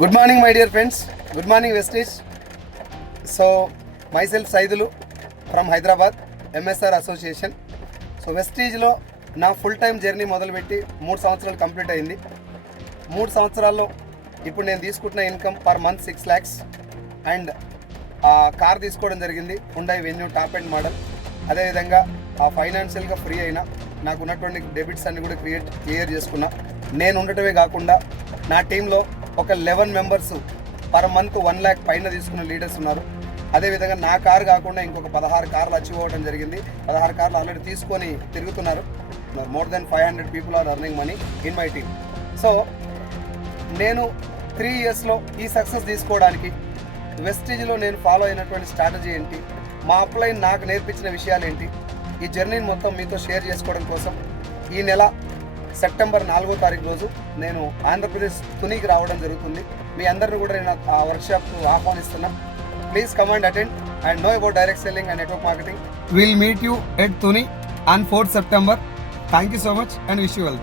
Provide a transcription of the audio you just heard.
Good morning, my dear friends. Good morning, Vestige. So, myself Saidulu from Hyderabad, MSR Association. So, Vestigeలో నా full time journey మొదలుపెట్టి 3 సంవత్సరాలు complete అయింది. 3 సంవత్సరాల్లో ఇప్పుడు నేను తీసుకుంటున్న income per month 6 lakhs and car తీసుకోవడం జరిగింది, Hyundai venue top and model. అదేవిధంగా ఫైనాన్షియల్గా ఫ్రీ అయినా, నాకు ఉన్నటువంటి డెబిట్స్ అన్ని కూడా క్లియర్ చేసుకున్నా. నేను ఉండటమే కాకుండా నా టీంలో ఒక 11 మెంబర్స్ పర్ మంత్ 1 lakh పైన తీసుకున్న లీడర్స్ ఉన్నారు. అదేవిధంగా నా కారు కాకుండా ఇంకొక 16 కార్లు అచీవ్ అవ్వడం జరిగింది. 16 కార్లు ఆల్రెడీ తీసుకొని తిరుగుతున్నారు. More than 500 people are earning money in my team. So నేను 3 yearsలో ఈ సక్సెస్ తీసుకోవడానికి వెస్టీజ్లో నేను ఫాలో అయినటువంటి స్ట్రాటజీ ఏంటి, మా అప్లైన్ నాకు నేర్పించిన విషయాలు ఏంటి, ఈ జర్నీని మొత్తం మీతో షేర్ చేసుకోవడం కోసం ఈ నెల సెప్టెంబర్ 4వ తారీఖు రోజు నేను ఆంధ్రప్రదేశ్ తునికి రావడం జరుగుతుంది. మీ అందరిని కూడా నేను ఆ వర్క్షాప్కు ఆహ్వానిస్తున్నా. Please come and attend and know about direct selling and network marketing. Will meet you at Tuni on 4th September. Thank you so much and wish you well.